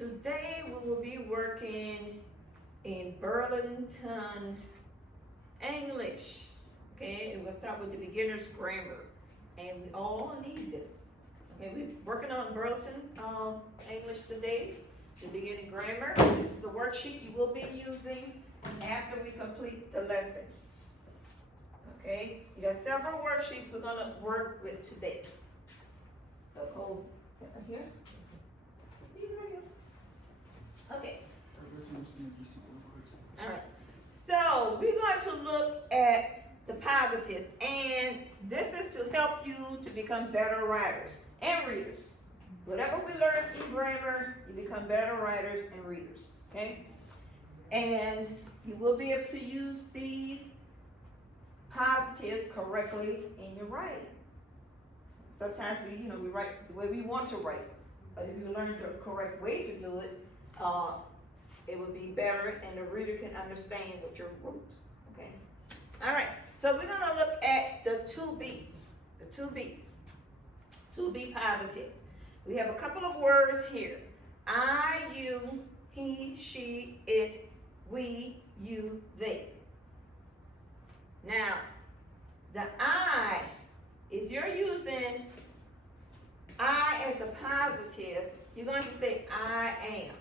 today we will be working in Burlington English. Okay, and we'll start with the beginner's grammar. And we all need this. Okay, we're working on Burlington English today, the beginning grammar. This is the worksheet you will be using after we complete the lesson. Okay, you got several worksheets we're gonna work with today. So hold here. Okay. All right. So we're going to look at the positives, and this is to help you to become better writers and readers. Whatever we learn in grammar, you become better writers and readers. Okay. And you will be able to use these positives correctly in your writing. Sometimes we write the way we want to write, but if you learn the correct way to do it, it will be better, and the reader can understand what you wrote. Okay. All right. So we're gonna look at the to be, to be positive. We have a couple of words here: I, you, he, she, it, we, you, they. Now, the I, if you're using I as a positive, you're going to say I am.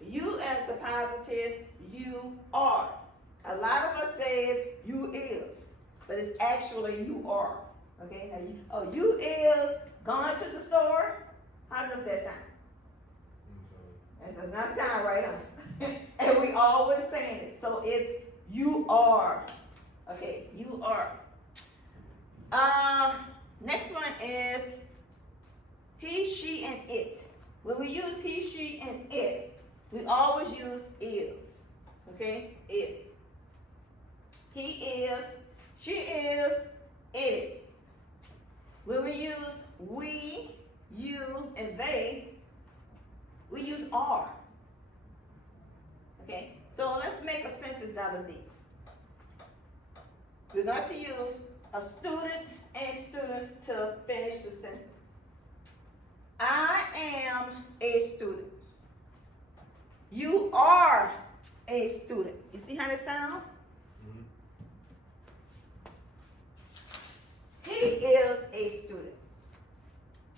You as a positive, you are. A lot of us says you is, but it's actually you are. Okay? Now you is gone to the store. How does that sound? It does not sound right, huh? And we always saying it. So it's you are. Okay, you are. Next one is he, she, and it. When we use he, she, and it, we always use is. Okay, is. He is, she is, it is. When we use we, you, and they, we use are. Okay, so let's make a sentence out of these. We're going to use a student and students to finish the sentence. I am a student. You are a student. You see how that sounds? He is a student.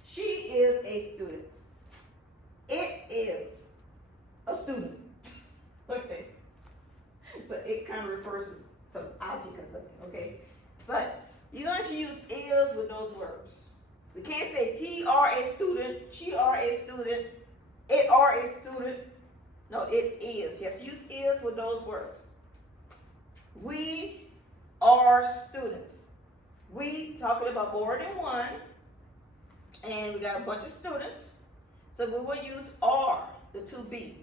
She is a student. It is a student. Okay. But it kind of refers to some object or something, okay? But you're going to use is with those verbs. We can't say he are a student, she are a student, it are a student. No, it is. You have to use is with those verbs. We are students. We talking about more than one, and we got a bunch of students. So we will use are, the to be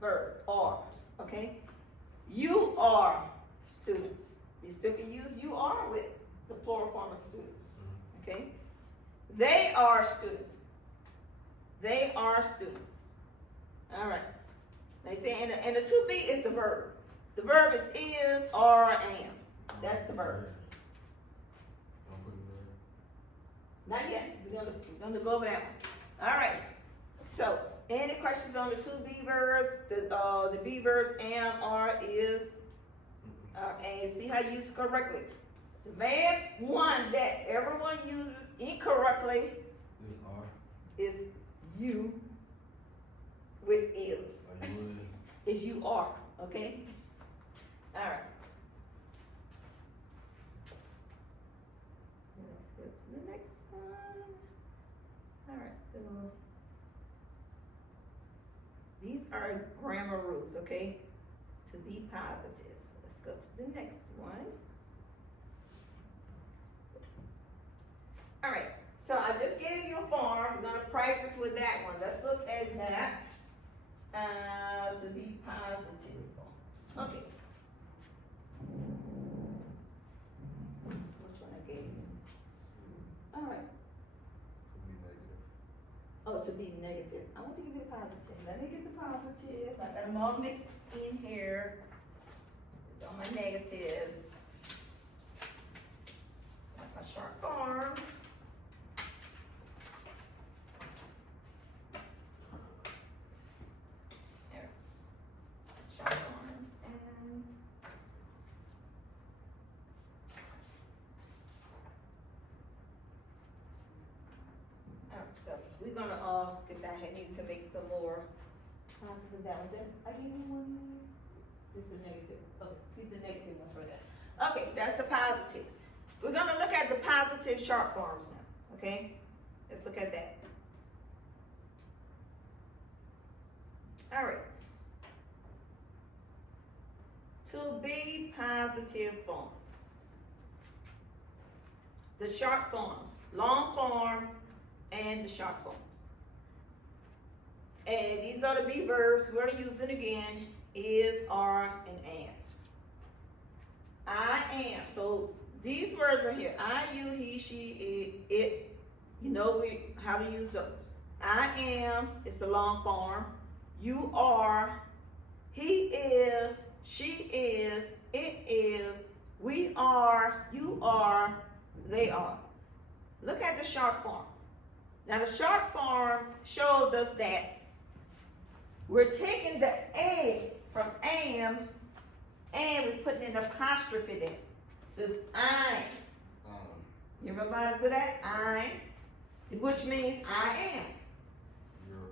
verb, are, okay? You are students. You still can use you are with the plural form of students, okay? They are students. They are students. All right. They say, and the to be is the verb. The verb is, are, am. That's the verbs. Not yet. We're gonna go over that one. All right. So, any questions on the to be verbs? The be verbs: am, are, is, and see how you use it correctly. The bad one that everyone uses incorrectly is you with is. Is you are. Okay. All right. Let's go to the next one. All right, so these are grammar rules, okay? To be positive. So let's go to the next one. All right, so I just gave you a form. We're gonna practice with that one. Let's look at that. To be positive. Okay. Which one I gave you? All right. Oh, to be negative. I want to give you the positive. Let me get the positive. I got them all mixed in here. It's all my negatives. Got my sharp arms. So we're gonna, get that, I need to make some more. Put that one there. I gave you one of these. This is negative. Okay, keep the negative ones for that. Okay, that's the positives. We're gonna look at the positive short forms now, okay? Let's look at that. All right. To be positive forms. The short forms, long form and the short forms. And these are the be verbs we're using again, is, are, and am. I am. So these words right here, I, you, he, she, it, you know how to use those. I am, it's the long form. You are, he is, she is, it is, we are, you are, they are. Look at the short form. Now the short form shows us that we're taking the A from am and we're putting an apostrophe there. So it's I. You remember to that? I, which means I am.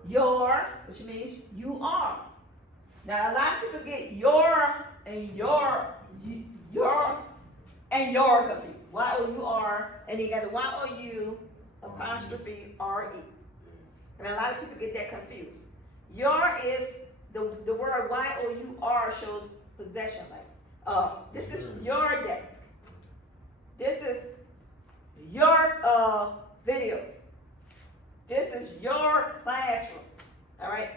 Your, which means you are. Now a lot of people get your and your confused. Y-O-U-R, and they got a Y-O-U apostrophe R-E. And a lot of people get that confused. Your is, the word Y-O-U-R shows possession, like, this is your desk. This is your video. This is your classroom. All right?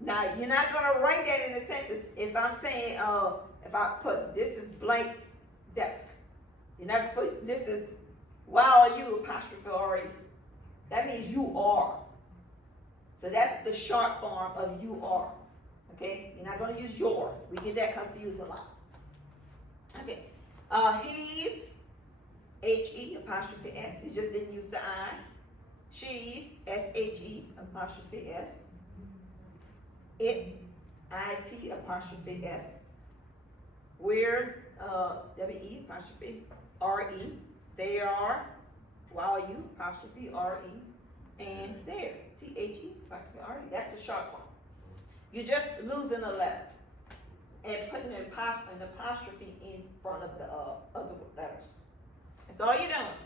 Now, you're not going to write that in a sentence. If I'm saying, if I put, this is blank desk. You're not going to put, this is Y-O-U apostrophe R-E. That means you are. So that's the short form of you are. Okay? You're not going to use your. We get that confused a lot. Okay. He's, H-E apostrophe S. You just didn't use the I. She's, S-H-E apostrophe S. It's, I-T apostrophe S. We're, W-E apostrophe R-E. They are, Y-O-U apostrophe R-E. And there, T-H-E apostrophe R-E. That's the short form. You're just losing a letter and putting an apostrophe in front of the other letters. That's all you're doing.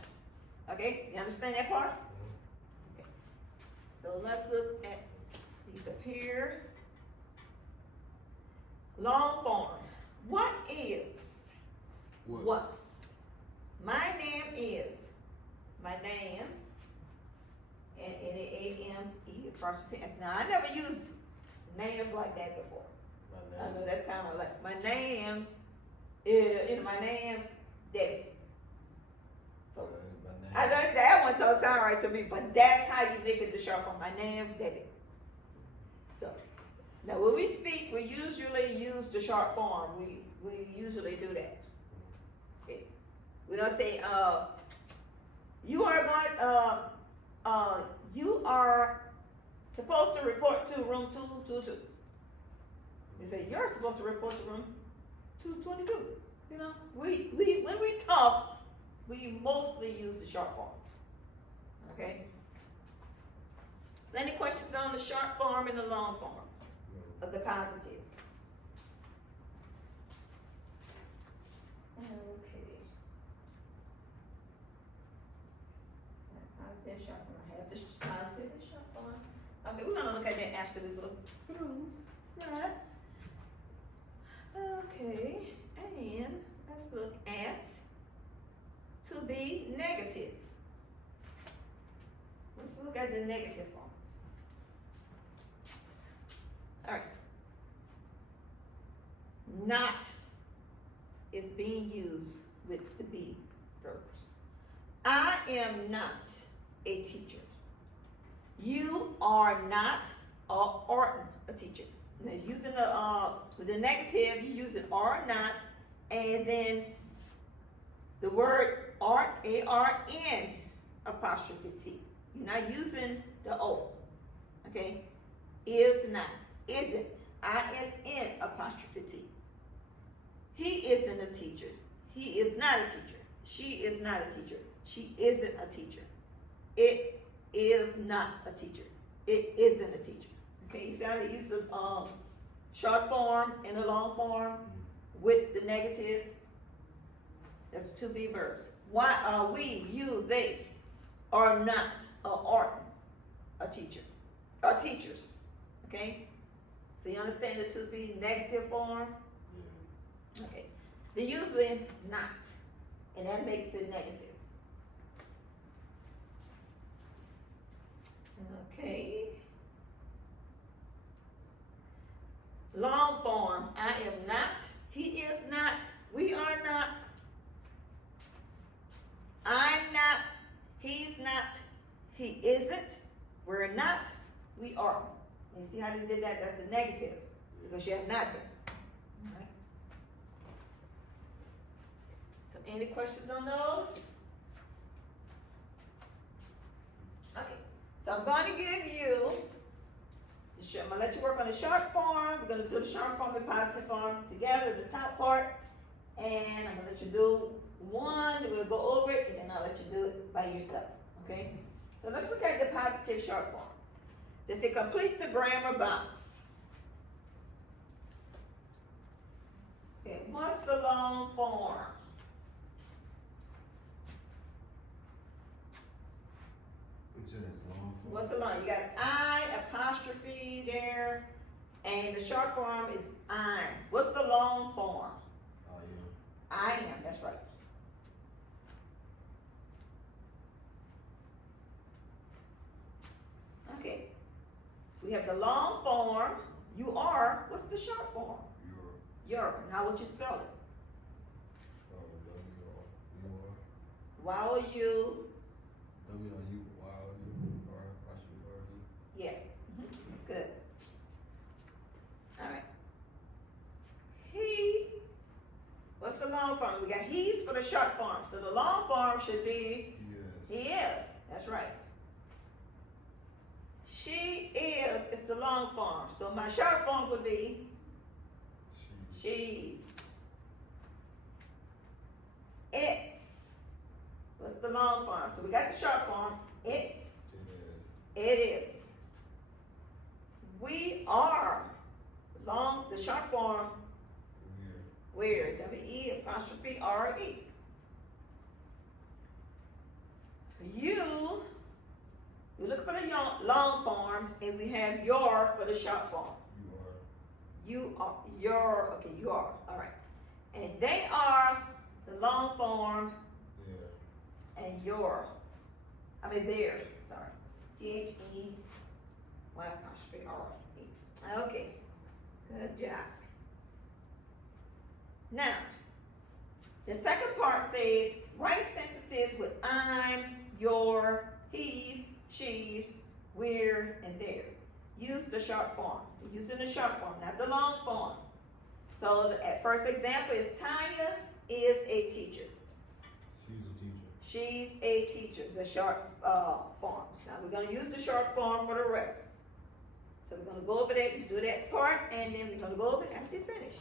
Okay? You understand that part? Okay. So let's look at these up here. Long form. What is? What's? My name is. My name's. And N-A-M-E apostrophe S. Now I never used names like that before. I know that's kind of like my name's. My name's Debbie. So I know that one don't sound right to me, but that's how you make it the short form. My name's Debbie. So now when we speak, we usually use the short form. We usually do that. Okay. We don't say you are supposed to report to room 222. We say you're supposed to report to room 222. You know, we when we talk, we mostly use the short form. Okay? So any questions on the short form and the long form of the positives? Okay. Positive, short form. I have the positive and short form. Okay, we're gonna look at that after we go through that. Okay, and let's look at to be negative. Let's look at the negative forms. All right. Not is being used with the be verbs. I am not a teacher. You are not or aren't a teacher. Now using with the negative, you use it are not, and then the word aren't, A-R-N apostrophe T. You're not using the O. Okay? Is not, isn't, I-S-N apostrophe T. He isn't a teacher. He is not a teacher. She is not a teacher. She isn't a teacher. It is not a teacher. It isn't a teacher. Okay, you see how they use the short form and the long form with the negative? That's to be verbs. Why are we, you, they are not or aren't a teacher or teachers? Okay, so you understand the to be negative form? Yeah. Okay, they're usually not, and that makes it negative. Okay. Long form, I am not, he is not, we are not, I'm not, he's not, he isn't, we're not, we are. You see how they did that? That's the negative, because you have not been. Alright. So any questions on those? Okay, so I'm going to give you, I'm gonna let you work on the short form. We're gonna do the short form and positive form together, the top part, and I'm gonna let you do one, we'll go over it, and then I'll let you do it by yourself, okay? So let's look at the positive short form. They say complete the grammar box. Okay, what's the long form? What's the long? You got I apostrophe there, and the short form is I'm. What's the long form? I am, that's right. Okay. We have the long form, you are. What's the short form? You're. How would you spell it? W-O-U. Yeah. Good. All right. He. What's the long form? We got he's for the short form. So the long form should be he is. That's right. She is. It's the long form. So my short form would be she's. It's. What's the long form? So we got the short form. It's. It is. We are. The short form. We're. W-E apostrophe R-E. You. We look for the long form, and we have your for the short form. You are. Your. Okay, you are. All right. And they are the long form. And your. There. Sorry. T-H-E-Y apostrophe R-E. Okay. Good job. Now, the second part says write sentences with I'm, your, he's, she's, we're, and there. Use the short form. We're using the short form, not the long form. So the first example is Tanya is a teacher. She's a teacher, the short forms. Now we're going to use the short form for the rest. So we're going to go over that, you do that part, and then we're going to go over it after you finish.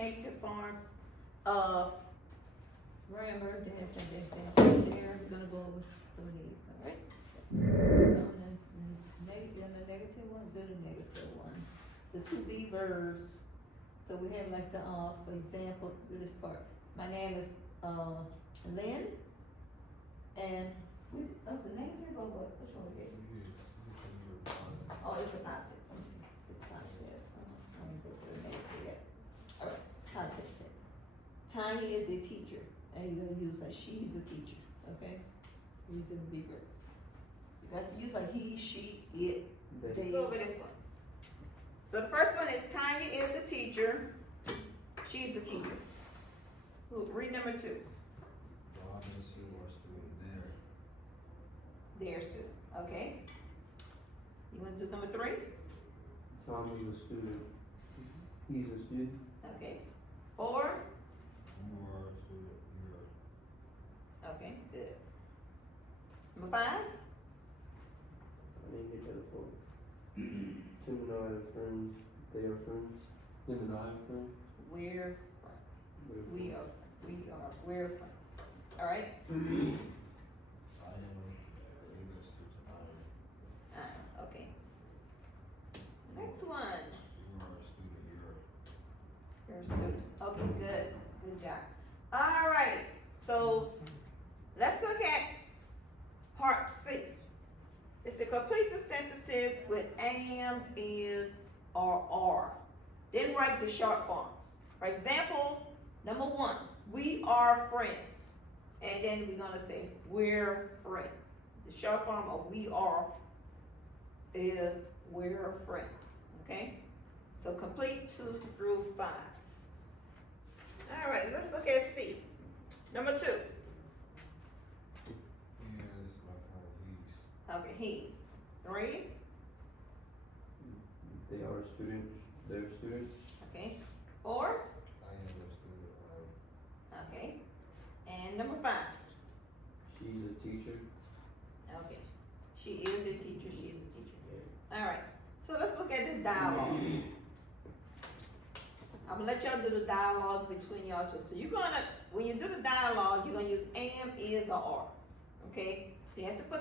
negative forms of grammar. There, we're gonna go over some of these, alright? The negative ones, they're the negative one. The to be verbs. So we have like the, for example, do this part. My name is, Lynn, and, oh, it's a negative or what? Which one is it? Oh, it's a positive. Let me see. Positive. Let me go to the negative yet. Alright, positive. Tanya is a teacher, and you're gonna use like she's a teacher, okay? Using be verbs. You got to use like he, she, it, they. Go over this one. So the first one is Tanya is a teacher. She's a teacher. Read number 2. Bob and Sue are students there. They're students, okay? You wanna do number 3? Tom is a student. He's a student. Okay. 4? You are a student. You're. Okay, good. Number 5? I didn't get that before. Tim and I are friends. They are friends. Tim and I are friends. We're friends. We're friends. Alright? I am the English teacher. Okay. Next one. You are a student. You're. You're students. Okay, good. Good job. Alrighty. So let's look at part C. It's to complete the sentences with am, is, or are. Then write the short forms. For example, number 1, we are friends. And then we're gonna say we're friends. The short form of we are is we're friends. Okay? So complete 2 through 5. All right, let's look at C. Number 2. He is my friend. He's. Okay, he's. 3. They are students. They're students. Okay. 4. I am a student. Okay. And number 5. She's a teacher. Okay. She is a teacher. She is a teacher. All right. So let's look at this dialogue. I'm gonna let y'all do the dialogue between y'all two. So you're gonna, when you do the dialogue, you're gonna use am, is, or are. Okay? So you have to put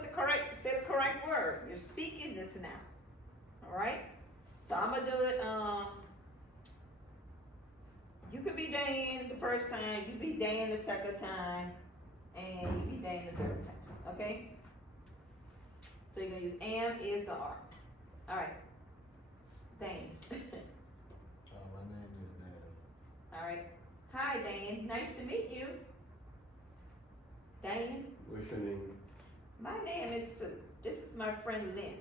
say the correct word. You're speaking this now. All right? So I'm gonna do it. You could be Dan the first time, you be Dan the second time, and you be Dan the third time. Okay? So you're gonna use am, is, or are. All right. Dan. My name is Dan. All right. Hi, Dan. Nice to meet you. Dan. What's your name? My name is Sue. This is my friend Lynn.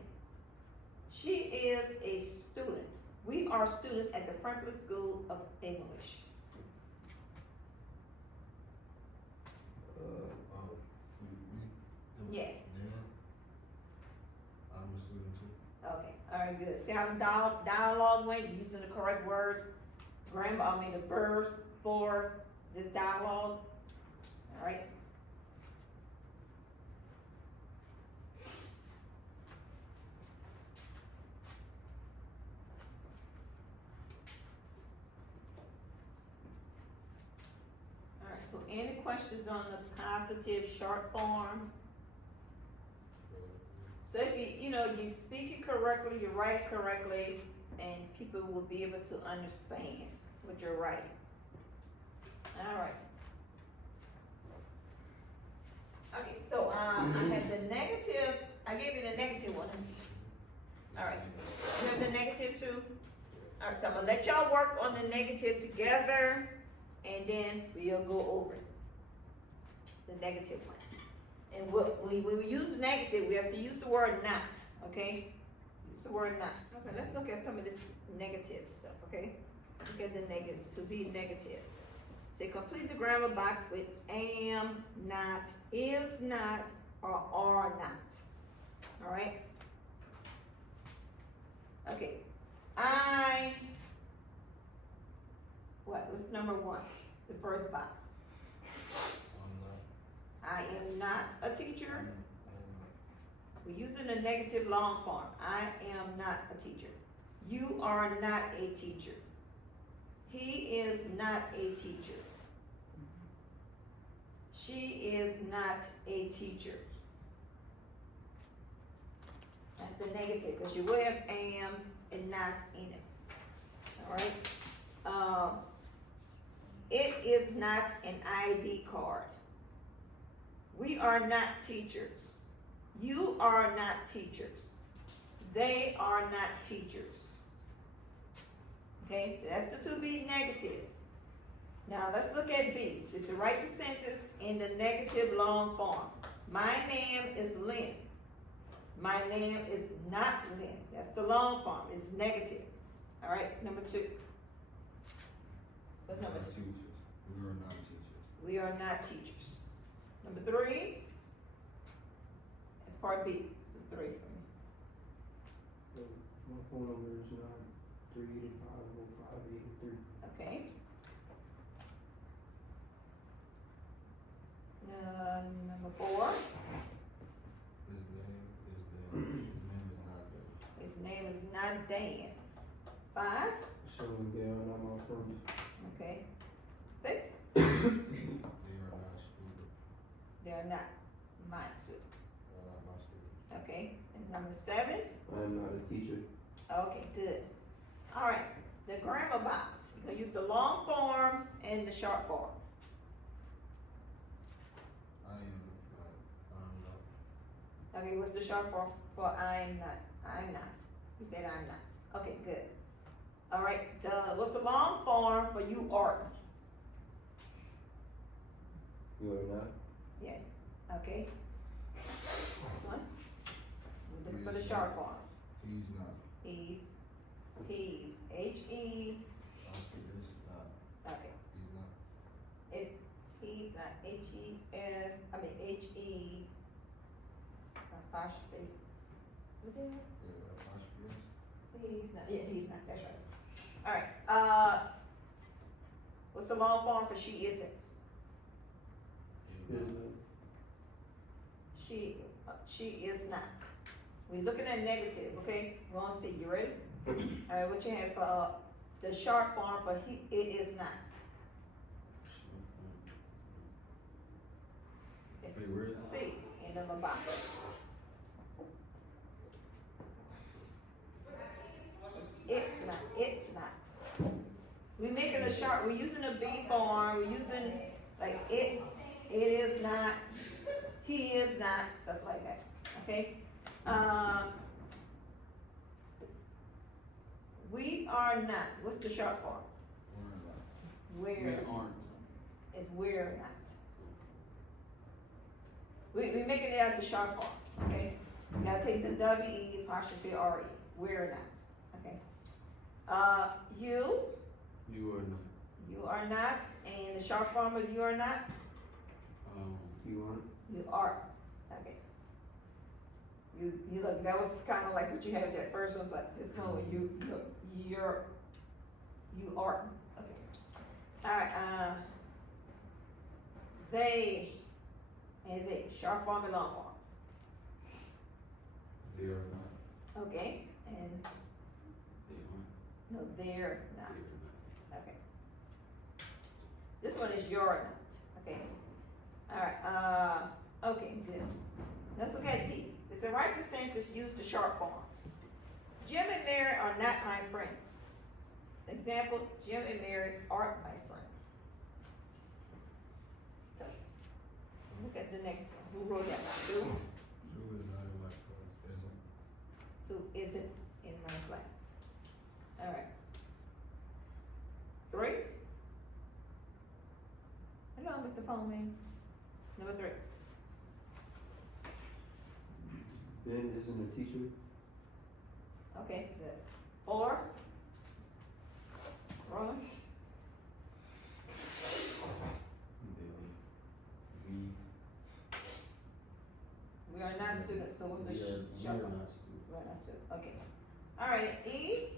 She is a student. We are students at the Franklin School of English. Yeah. Dan. I'm a student too. Okay. All right. Good. See how the dialogue went? You're using the correct words, the verbs for this dialogue. All right. So any questions on the positive short forms? So if you speak it correctly, you write it correctly, and people will be able to understand what you're writing. All right. Okay, so I have the negative, I gave you the negative one. All right, you have the negative too? All right, so I'm gonna let y'all work on the negative together, and then we'll go over it. The negative one. And when we use negative, we have to use the word not, okay? Use the word not. Okay, let's look at some of this negative stuff, okay? Look at the negative, to be negative. So complete the grammar box with am, not, is not, or are not. All right? Okay. What's number 1? The first box. I am not a teacher. We're using the negative long form. I am not a teacher. You are not a teacher. He is not a teacher. She is not a teacher. That's the negative, because you will have am and not in it. Alright? It is not an ID card. We are not teachers. You are not teachers. They are not teachers. Okay, so that's the to be negative. Now let's look at B. This is write the sentence in the negative long form. My name is Lynn. My name is not Lynn. That's the long form. It's negative. All right, number 2. What's number 2? Teachers. We are not teachers. We are not teachers. Number 3. That's part B. 3 for me. So my phone number is 938-505-83. Okay. Number 4. His name is Dan. His name is not Dan. 5. Showing they are not my friends. Okay. 6. They are not students. They are not my students. They are not my students. Okay. And number 7. I am not a teacher. Okay, good. All right. The grammar box. You can use the long form and the short form. I am not. I'm not. Okay, what's the short form for I am not? I'm not. You said I'm not. Okay, good. All right. What's the long form for you are? You are not. Yeah. Okay. This one. We're looking for the He is short not. form. He's not. He's H-E. Oscar is not. Okay. He's not. It's he's not H-E-S. I mean H-E. Apostrophe. What is it? Yeah, apostrophe S. He's not. Yeah, he's not. That's right. All right. What's the long form for she isn't? He is not. She is not. We're looking at negative, okay? We're gonna see. You ready? All right. What you have for the short form for he? It is not. It's Wait, where is it? C in the box. It's not. It's not. We're making a short. We're using a B form. We're using like it's. It is not. He is not. Stuff like that. Okay. We are not. What's the short form? We're not. We We're. aren't. It's we're not. We're making it out the short form. Okay. You gotta take the W-E apostrophe R-E. We're not. Okay. You. You are not. You are not, and the short form of you are not, You aren't. you are. Okay. You look, that was kind of like what you had that first one, but this one, you are. Okay. All right. They and they short form and long form. They are not. Okay. And They aren't. no, they're not. They are Okay. This one is you're not. Okay. All right. Okay. Good. Let's look at D. It's a write the sentence, use the short forms. Jim and Mary are not my friends. Example: Jim and Mary aren't my friends. So, look at the next one. Who wrote that? Sue. Sue is not in my class. Isn't. Sue isn't in my class. All right. 3. Hello, Mr. Pullman. Number 3. Ben isn't a teacher. Okay, good. 4. Ron. We are not students, so what's the We are short not form? students. We are not students. Okay. All right. E.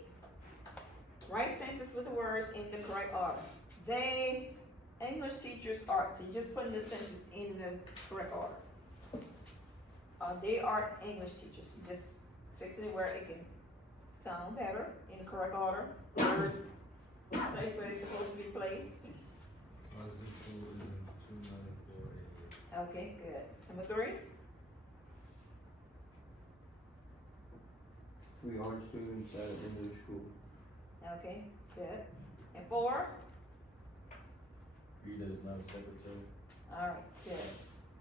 Write sentences with the words in the correct order. They English teachers are. So you just putting the sentence in the correct order. They are English teachers. You just fix it where it can sound better in the correct order. Words the place where it's supposed to be placed. Zip code is in 29488. Okay, good. Number 3? We are students at an English school. Okay, good. And 4? Rita is not a secretary. Alright, good.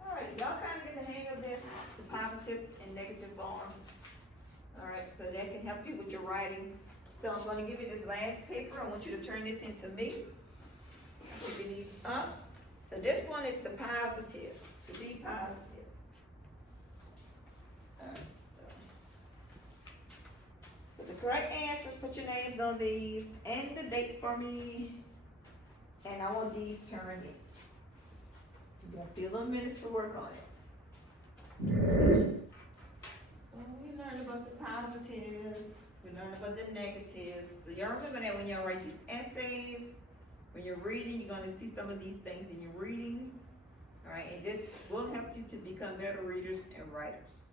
Alright, y'all kinda get the hang of this, the positive and negative forms. Alright, so that can help you with your writing. So I'm gonna give you this last paper, I want you to turn this into me. Keep these up. So this one is the positive, to be positive. Alright, so. Put the correct answers, put your names on these, and the date for me. And I want these turned in. You're gonna feel a little minutes to work on it. So we learned about the positives, we learned about the negatives. So y'all remember that when y'all write these essays, when you're reading, you're gonna see some of these things in your readings. Alright, and this will help you to become better readers and writers.